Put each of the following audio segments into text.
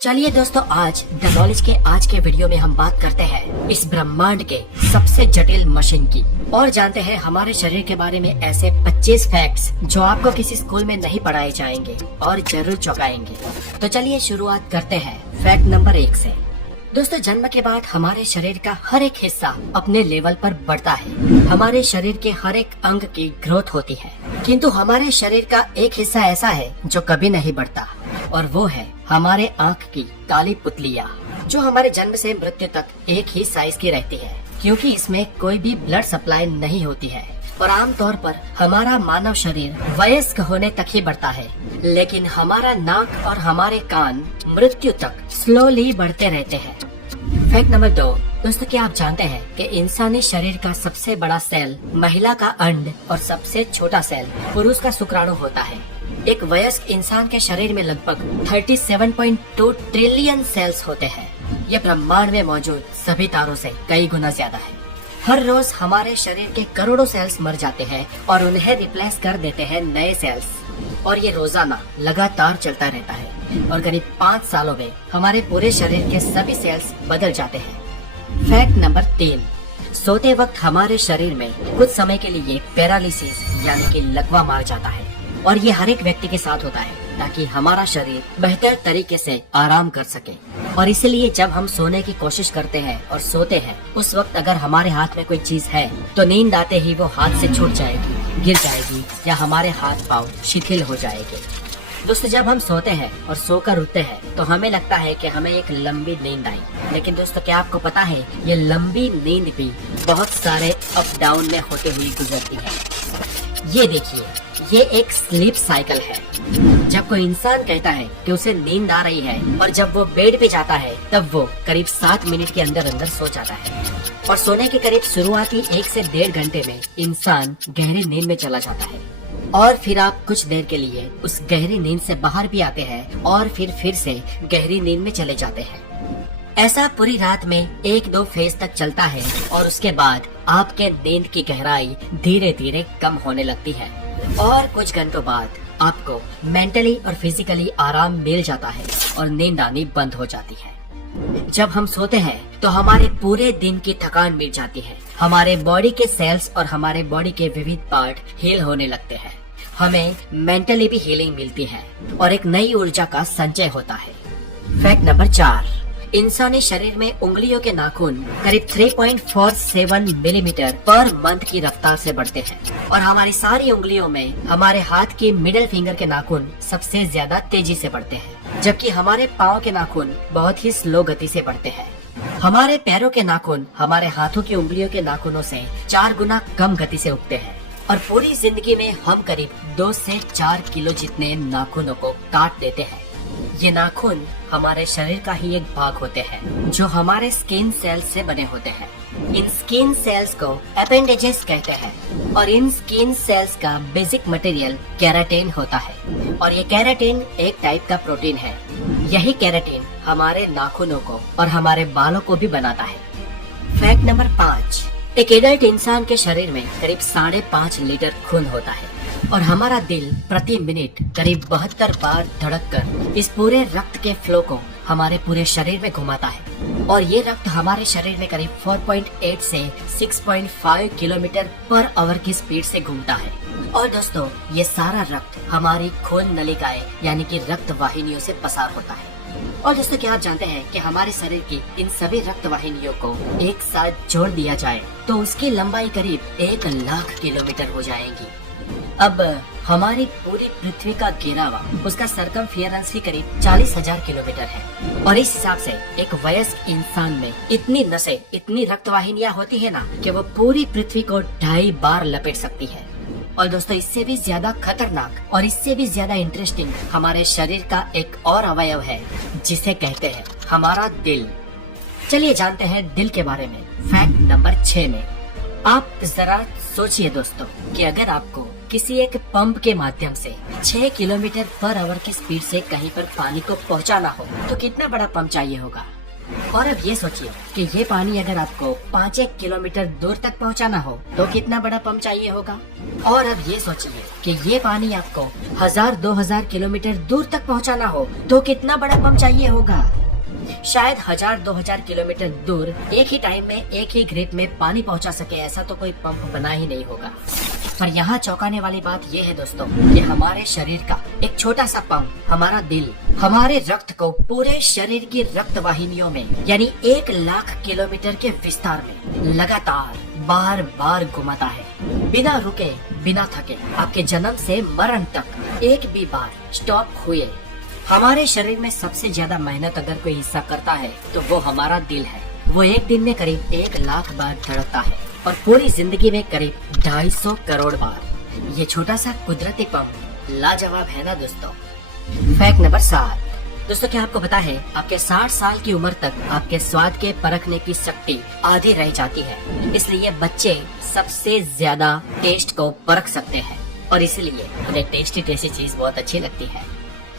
चलिए दोस्तों, आज द नॉलेज के आज के वीडियो में हम बात करते हैं इस ब्रह्मांड के सबसे जटिल मशीन की और जानते हैं हमारे शरीर के बारे में ऐसे 25 फैक्ट्स जो आपको किसी स्कूल में नहीं पढ़ाए जाएंगे और जरूर चौंकाएंगे। तो चलिए शुरुआत करते हैं फैक्ट नंबर 1 से। दोस्तों, जन्म के बाद हमारे शरीर का हर एक हिस्सा अपने लेवल पर बढ़ता है। हमारे शरीर के हर एक अंग की ग्रोथ होती है, किंतु हमारे शरीर का एक हिस्सा ऐसा है जो कभी नहीं बढ़ता और वो है हमारे आँख की काली पुतलियाँ, जो हमारे जन्म से मृत्यु तक एक ही साइज की रहती है, क्योंकि इसमें कोई भी ब्लड सप्लाई नहीं होती है और आमतौर पर हमारा मानव शरीर वयस्क होने तक ही बढ़ता है, लेकिन हमारा नाक और हमारे कान मृत्यु तक स्लोली बढ़ते रहते हैं। Fact number 2। दोस्तों, क्या आप जानते हैं कि इंसानी शरीर का सबसे बड़ा सेल महिला का अंड और सबसे छोटा सेल पुरुष का शुक्राणु होता है। एक वयस्क इंसान के शरीर में लगभग 37.2 ट्रिलियन सेल्स होते हैं। ये ब्रह्मांड में मौजूद सभी तारों से कई गुना ज्यादा है। हर रोज हमारे शरीर के करोड़ों सेल्स मर जाते हैं और उन्हें रिप्लेस कर देते हैं नए सेल्स, और ये रोजाना लगातार चलता रहता है और करीब 5 सालों में हमारे पूरे शरीर के सभी सेल्स बदल जाते हैं। Fact number 3। सोते वक्त हमारे शरीर में कुछ समय के लिए पैरालिसिस यानी कि लकवा मार जाता है और ये हर एक व्यक्ति के साथ होता है ताकि हमारा शरीर बेहतर तरीके से आराम कर सके। और इसलिए जब हम सोने की कोशिश करते हैं और सोते हैं, उस वक्त अगर हमारे हाथ में कोई चीज है तो नींद आते ही वो हाथ से छूट जाएगी, गिर जाएगी या हमारे हाथ पाँव शिथिल हो जाएंगे। दोस्तों, जब हम सोते हैं और सोकर उठते हैं तो हमें लगता है कि हमें एक लंबी नींद आई, लेकिन दोस्तों क्या आपको पता है ये लंबी नींद भी बहुत सारे अप डाउन में होते हुए गुजरती है। ये देखिए, ये एक स्लीप साइकिल है। जब कोई इंसान कहता है कि उसे नींद आ रही है और जब वो बेड पे जाता है तब वो करीब 7 मिनट के अंदर अंदर सो जाता है और सोने के करीब शुरुआती 1 से 1.5 घंटे में इंसान गहरी नींद में चला जाता है और फिर आप कुछ देर के लिए उस गहरी नींद से बाहर भी आते हैं और फिर से गहरी नींद में चले जाते हैं। ऐसा पूरी रात में 1-2 फेज तक चलता है और उसके बाद आपके नींद की गहराई धीरे धीरे कम होने लगती है और कुछ घंटों बाद आपको मेंटली और फिजिकली आराम मिल जाता है और नींद आनी बंद हो जाती है। जब हम सोते हैं तो हमारे पूरे दिन की थकान मिट जाती है, हमारे बॉडी के सेल्स और हमारे बॉडी के विविध पार्ट हील होने लगते हैं, हमें मेंटली भी हीलिंग मिलती है और एक नई ऊर्जा का संचय होता है। Fact number 4। इंसानी शरीर में उंगलियों के नाखून करीब 3.47 मिलीमीटर पर मंथ की रफ्तार से बढ़ते हैं और हमारी सारी उंगलियों में हमारे हाथ की मिडिल फिंगर के नाखून सबसे ज्यादा तेजी से बढ़ते हैं, जबकि हमारे पाँव के नाखून बहुत ही स्लो गति से बढ़ते हैं। हमारे पैरों के नाखून हमारे हाथों की उंगलियों के नाखूनों से 4 गुना कम गति से उगते हैं और पूरी जिंदगी में हम करीब 2 से 4 किलो जितने नाखूनों को काट देते हैं। ये नाखून हमारे शरीर का ही एक भाग होते हैं जो हमारे स्किन सेल्स से बने होते हैं। इन स्किन सेल्स को अपेंडेजेस कहते हैं और इन स्किन सेल्स का बेसिक मटेरियल केराटिन होता है और ये केराटिन एक टाइप का प्रोटीन है। यही केराटिन हमारे नाखूनों को और हमारे बालों को भी बनाता है। Fact number 5। एक एडल्ट इंसान के शरीर में करीब 5.5 लीटर खून होता है और हमारा दिल प्रति मिनट करीब 72 बार धड़ककर इस पूरे रक्त के फ्लो को हमारे पूरे शरीर में घुमाता है और ये रक्त हमारे शरीर में करीब 4.8 से 6.5 किलोमीटर पर आवर की स्पीड से घूमता है। और दोस्तों, ये सारा रक्त हमारी खून नलिकाएं यानी कि रक्त वाहिनियों से पसार होता है। और दोस्तों, क्या आप जानते हैं कि हमारे शरीर की इन सभी रक्त वाहिनियों को एक साथ जोड़ दिया जाए तो उसकी लंबाई करीब 1 लाख किलोमीटर हो जाएगी। अब हमारी पूरी पृथ्वी का घेरावा, उसका सरकमफेरेंस ही करीब 40,000 किलोमीटर है और इस हिसाब से एक वयस्क इंसान में इतनी नसें, इतनी रक्तवाहिनियां होती है ना कि वो पूरी पृथ्वी को 2.5 बार लपेट सकती है। और दोस्तों, इससे भी ज्यादा खतरनाक और इससे भी ज्यादा इंटरेस्टिंग हमारे शरीर का एक और अवयव है जिसे कहते हैं हमारा दिल। चलिए जानते हैं दिल के बारे में। फैक्ट नंबर 6 में आप जरा सोचिए दोस्तों कि अगर आपको किसी एक पंप के माध्यम से 6 किलोमीटर पर आवर की स्पीड से कहीं पर पानी को पहुंचाना हो तो कितना बड़ा पंप चाहिए होगा। और अब ये सोचिए कि ये पानी अगर आपको 5-1 किलोमीटर दूर तक पहुंचाना हो तो कितना बड़ा पंप चाहिए होगा। और अब ये सोचिए कि ये पानी आपको 1000-2000 किलोमीटर दूर तक पहुंचाना हो तो कितना बड़ा पंप चाहिए होगा। शायद 1000-2000 किलोमीटर दूर एक ही टाइम में एक ही ग्रिप में पानी पहुंचा सके ऐसा तो कोई पंप बना ही नहीं होगा। पर यहाँ चौंकाने वाली बात ये है दोस्तों कि हमारे शरीर का एक छोटा सा पंप, हमारा दिल, हमारे रक्त को पूरे शरीर की रक्त वाहिनियों में यानी 1 लाख किलोमीटर के विस्तार में लगातार बार बार घुमाता है, बिना रुके बिना थके, आपके जन्म से मरण तक एक भी बार स्टॉप हुए। हमारे शरीर में सबसे ज्यादा मेहनत अगर कोई हिस्सा करता है तो वो हमारा दिल है। वो एक दिन में करीब 1 लाख बार धड़कता है और पूरी जिंदगी में करीब 250 करोड़ बार। ये छोटा सा कुदरती पंप लाजवाब है ना दोस्तों। Fact number 7। दोस्तों क्या आपको पता है आपके 60 साल की उम्र तक आपके स्वाद के परखने की शक्ति आधी रह जाती है, इसलिए बच्चे सबसे ज्यादा टेस्ट को परख सकते हैं और इसलिए उन्हें टेस्टी टेस्टी चीज बहुत अच्छी लगती है।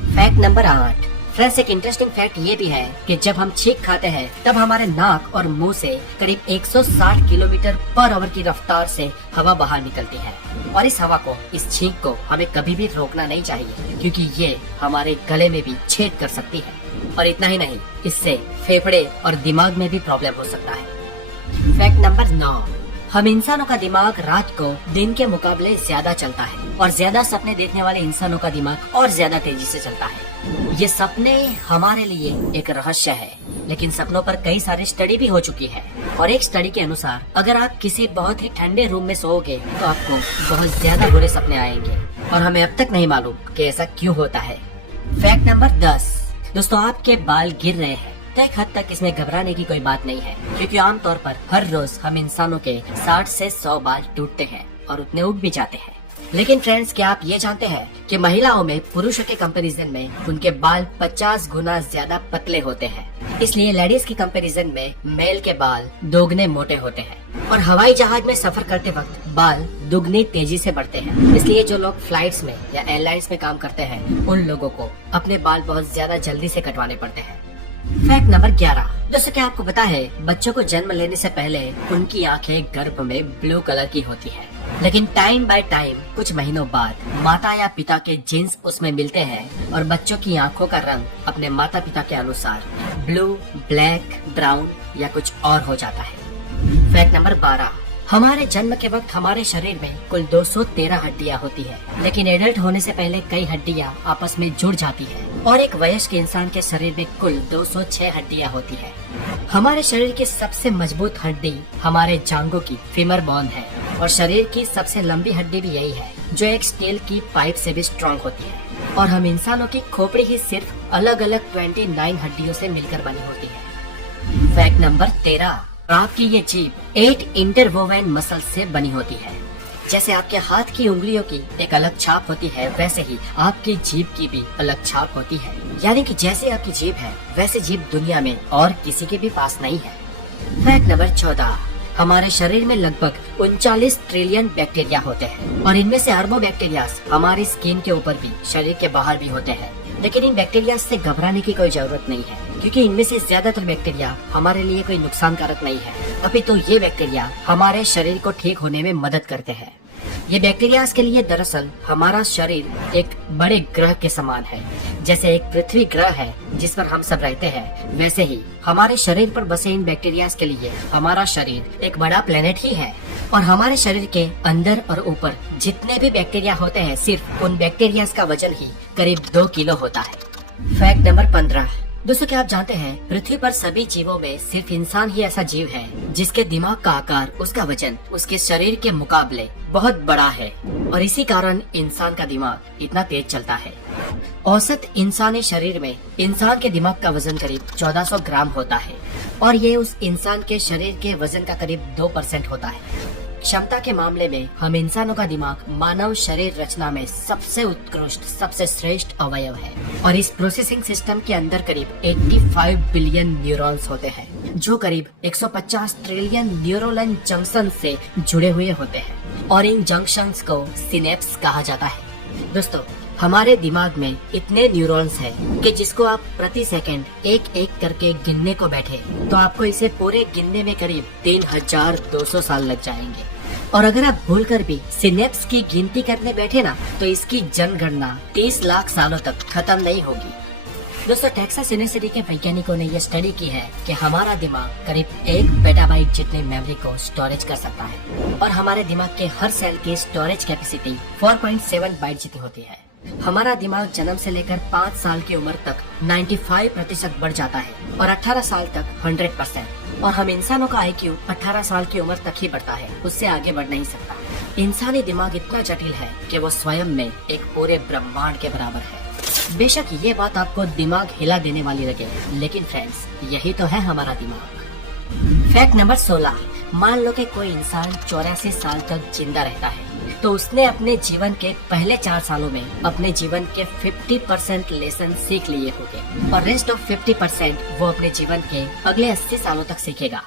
Fact number 8। फ्रेंड्स एक इंटरेस्टिंग फैक्ट ये भी है कि जब हम छींक खाते हैं तब हमारे नाक और मुंह से करीब 160 किलोमीटर पर आवर की रफ्तार से हवा बाहर निकलती है और इस हवा को, इस छींक को हमें कभी भी रोकना नहीं चाहिए क्योंकि ये हमारे गले में भी छेद कर सकती है। और इतना ही नहीं, इससे फेफड़े और दिमाग में भी प्रॉब्लम हो सकता है। Fact number 9। हम इंसानों का दिमाग रात को दिन के मुकाबले ज्यादा चलता है और ज्यादा सपने देखने वाले इंसानों का दिमाग और ज्यादा तेजी से चलता है। ये सपने हमारे लिए एक रहस्य है, लेकिन सपनों पर कई सारी स्टडी भी हो चुकी है और एक स्टडी के अनुसार अगर आप किसी बहुत ही ठंडे रूम में सोओगे तो आपको बहुत ज्यादा बुरे सपने आएंगे और हमें अब तक नहीं मालूम कि ऐसा क्यों होता है। Fact number 10। दोस्तों आपके बाल गिर रहे हैं तो एक हद तक इसमें घबराने की कोई बात नहीं है क्योंकि आमतौर पर हर रोज हम इंसानों के 60 से 100 बाल टूटते हैं और उतने उग भी जाते हैं। लेकिन फ्रेंड्स क्या आप ये जानते हैं कि महिलाओं में पुरुषों के कंपैरिजन में उनके बाल 50 गुना ज्यादा पतले होते हैं, इसलिए लेडीज के कंपैरिजन में मेल के बाल दोगुने मोटे होते हैं और हवाई जहाज में सफर करते वक्त बाल दुगनी तेजी से बढ़ते हैं। इसलिए जो लोग फ्लाइट्स में या एयरलाइंस में काम करते हैं उन लोगों को अपने बाल बहुत ज्यादा जल्दी से कटवाने पड़ते हैं। Fact number 11। दोस्तों क्या आपको पता है बच्चों को जन्म लेने से पहले उनकी आंखें गर्भ में ब्लू कलर की होती है, लेकिन टाइम बाय टाइम कुछ महीनों बाद माता या पिता के जीन्स उसमें मिलते हैं और बच्चों की आंखों का रंग अपने माता पिता के अनुसार ब्लू, ब्लैक, ब्राउन या कुछ और हो जाता है। Fact number 12। हमारे जन्म के वक्त हमारे शरीर में कुल 213 हड्डियां होती है, लेकिन एडल्ट होने से पहले कई हड्डियां आपस में जुड़ जाती है और एक वयस्क इंसान के शरीर में कुल 206 हड्डियां होती है। हमारे शरीर की सबसे मजबूत हड्डी हमारे जांघों की फीमर बोन है और शरीर की सबसे लंबी हड्डी भी यही है जो एक स्टील की पाइप से भी स्ट्रॉन्ग होती है और हम इंसानों की खोपड़ी ही सिर्फ अलग अलग 29 हड्डियों से मिलकर बनी होती है। Fact number 13। आपकी ये जीभ 8 इंटरवोवन मसल से बनी होती है। जैसे आपके हाथ की उंगलियों की एक अलग छाप होती है वैसे ही आपकी जीभ की भी अलग छाप होती है, यानी कि जैसे आपकी जीभ है वैसे जीभ दुनिया में और किसी के भी पास नहीं है। Fact number 14। हमारे शरीर में लगभग 39 ट्रिलियन बैक्टीरिया होते हैं और इनमें से अरबों बैक्टीरिया हमारी स्किन के ऊपर भी, शरीर के बाहर भी होते हैं, लेकिन इन बैक्टीरिया से घबराने की कोई जरूरत नहीं है क्योंकि इनमें से ज्यादातर बैक्टीरिया हमारे लिए कोई नुकसानकारक नहीं है, अभी तो ये बैक्टीरिया हमारे शरीर को ठीक होने में मदद करते हैं। ये बैक्टीरिया के लिए दरअसल हमारा शरीर एक बड़े ग्रह के समान है। जैसे एक पृथ्वी ग्रह है जिस पर हम सब रहते हैं, वैसे ही हमारे शरीर पर बसे इन बैक्टीरिया के लिए हमारा शरीर एक बड़ा प्लेनेट ही है और हमारे शरीर के अंदर और ऊपर जितने भी बैक्टीरिया होते हैं सिर्फ उन बैक्टीरिया का वजन ही करीब 2 किलो होता है। Fact number 15। दोस्तों क्या आप जानते हैं पृथ्वी पर सभी जीवों में सिर्फ इंसान ही ऐसा जीव है जिसके दिमाग का आकार, उसका वजन उसके शरीर के मुकाबले बहुत बड़ा है और इसी कारण इंसान का दिमाग इतना तेज चलता है। औसत इंसानी शरीर में इंसान के दिमाग का वजन करीब 1400 ग्राम होता है और ये उस इंसान के शरीर के वजन का करीब 2% होता है। क्षमता के मामले में हम इंसानों का दिमाग मानव शरीर रचना में सबसे उत्कृष्ट, सबसे श्रेष्ठ अवयव है और इस प्रोसेसिंग सिस्टम के अंदर करीब 85 बिलियन न्यूरॉन्स होते हैं जो करीब 150 ट्रिलियन न्यूरोनल जंक्शन से जुड़े हुए होते हैं और इन जंक्शंस को सिनेप्स कहा जाता है। दोस्तों हमारे दिमाग में इतने न्यूरॉन्स हैं कि जिसको आप प्रति सेकंड एक एक करके गिनने को बैठे तो आपको इसे पूरे गिनने में करीब 3200 साल लग जाएंगे। और अगर आप भूलकर भी सिनेप्स की गिनती करने बैठे ना तो इसकी जनगणना 30 लाख सालों तक खत्म नहीं होगी। दोस्तों, टेक्सास यूनिवर्सिटी के वैज्ञानिकों ने यह स्टडी की है कि हमारा दिमाग करीब 1 पेटाबाइट जितनी मेमोरी को स्टोरेज कर सकता है और हमारे दिमाग के हर सेल की स्टोरेज कैपेसिटी 4.7 बाइट जितनी होती है। हमारा दिमाग जन्म से लेकर 5 साल की उम्र तक 95% बढ़ जाता है और 18 साल तक 100%। और हम इंसानों का IQ 18 साल की उम्र तक ही बढ़ता है, उससे आगे बढ़ नहीं सकता। इंसानी दिमाग इतना जटिल है कि वो स्वयं में एक पूरे ब्रह्मांड के बराबर है। बेशक ये बात आपको दिमाग हिला देने वाली लगे, लेकिन फ्रेंड्स यही तो है हमारा दिमाग। Fact number 16। मान लो कि कोई इंसान 84 साल तक जिंदा रहता है तो उसने अपने जीवन के पहले 4 सालों में अपने जीवन के 50% लेसन सीख लिए होंगे और रेस्ट ऑफ 50% वो अपने जीवन के अगले 80 सालों तक सीखेगा।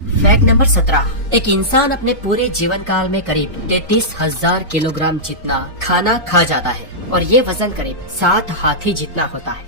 Fact number 17। एक इंसान अपने पूरे जीवन काल में करीब 33,000 किलोग्राम जितना खाना खा जाता है और ये वजन करीब 7 हाथी जितना होता है।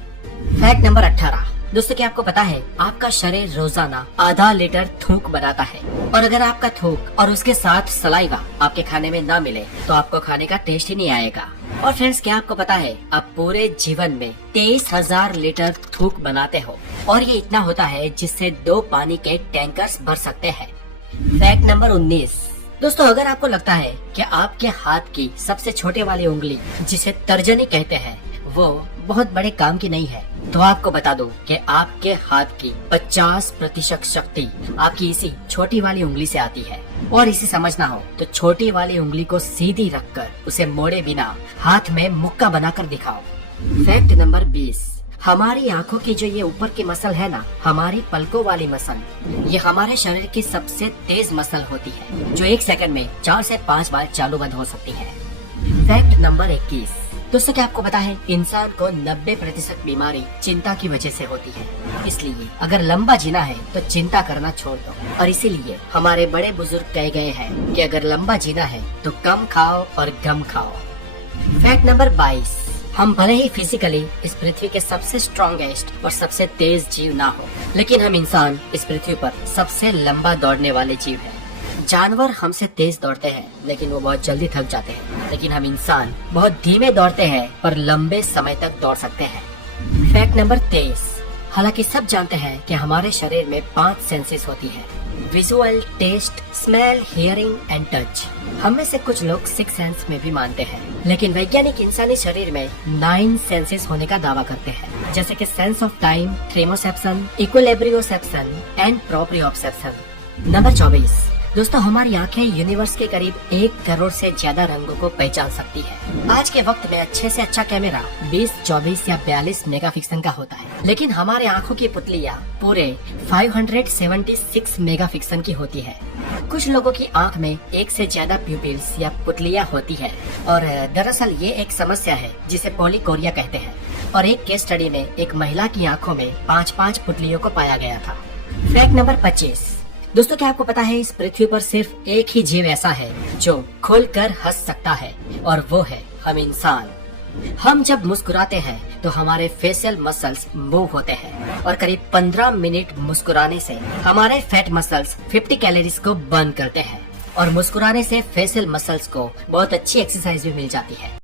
Fact number 18। दोस्तों, क्या आपको पता है आपका शरीर रोजाना आधा लीटर थूक बनाता है और अगर आपका थूक और उसके साथ सलाइवा आपके खाने में ना मिले तो आपको खाने का टेस्ट ही नहीं आएगा। और फ्रेंड्स, क्या आपको पता है आप पूरे जीवन में 23,000 लीटर थूक बनाते हो और ये इतना होता है जिससे 2 पानी के टैंकर्स भर सकते हैं। Fact number 19। दोस्तों, अगर आपको लगता है कि आपके हाथ की सबसे छोटे वाली उंगली जिसे तर्जनी कहते हैं वो बहुत बड़े काम की नहीं है तो आपको बता दूं कि आपके हाथ की 50% शक्ति आपकी इसी छोटी वाली उंगली से आती है। और इसे समझना हो तो छोटी वाली उंगली को सीधी रखकर उसे मोड़े बिना हाथ में मुक्का बनाकर दिखाओ। Fact number 20। हमारी आंखों की जो ये ऊपर की मसल है ना, हमारी पलकों वाली मसल, ये हमारे शरीर की सबसे तेज मसल होती है जो 1 सेकंड में 4 से 5 बार चालू बंद हो सकती है। Fact number 21। दोस्तों, क्या आपको पता है इंसान को 90% बीमारी चिंता की वजह से होती है, इसलिए अगर लंबा जीना है तो चिंता करना छोड़ दो। और इसीलिए हमारे बड़े बुजुर्ग कह गए हैं कि अगर लंबा जीना है तो कम खाओ और गम खाओ। Fact number 22। हम भले ही फिजिकली इस पृथ्वी के सबसे स्ट्रॉन्गेस्ट और सबसे तेज जीव ना हो, लेकिन हम इंसान इस पृथ्वी पर सबसे लंबा दौड़ने वाले जीव हैं। जानवर हमसे तेज दौड़ते हैं लेकिन वो बहुत जल्दी थक जाते हैं, लेकिन हम इंसान बहुत धीमे दौड़ते हैं पर लंबे समय तक दौड़ सकते हैं। Fact number 23। हालांकि सब जानते हैं कि हमारे शरीर में 5 सेंसेस होती है, visual, taste, smell, hearing and touch. हम में से कुछ लोग 6 सेंस में भी मानते हैं, लेकिन वैज्ञानिक इंसानी शरीर में 9 सेंसेस होने का दावा करते हैं, जैसे कि sense of time, thermoception, equilibrioception and proprioception. Number 24। दोस्तों, हमारी आंखें यूनिवर्स के करीब 1 करोड़ से ज्यादा रंगों को पहचान सकती है। आज के वक्त में अच्छे से अच्छा कैमरा 20, 24 या 42 मेगापिक्सल का होता है, लेकिन हमारे आंखों की पुतलियाँ पूरे 576 मेगापिक्सल की होती है। कुछ लोगों की आंख में 1 से ज्यादा प्यूपिल्स या पुतलियाँ होती है और दरअसल ये एक समस्या है जिसे पॉलीकोरिया कहते हैं। और एक केस स्टडी में एक महिला की आंखों में 5-5 पुतलियों को पाया गया था। Fact number 25। दोस्तों, क्या आपको पता है इस पृथ्वी पर सिर्फ एक ही जीव ऐसा है जो खुलकर हंस सकता है और वो है हम इंसान। हम जब मुस्कुराते हैं तो हमारे फेशियल मसल्स मूव होते हैं और करीब 15 मिनट मुस्कुराने से हमारे फैट मसल्स 50 कैलोरीज को बर्न करते हैं और मुस्कुराने से फेशियल मसल्स को बहुत अच्छी एक्सरसाइज भी मिल जाती है।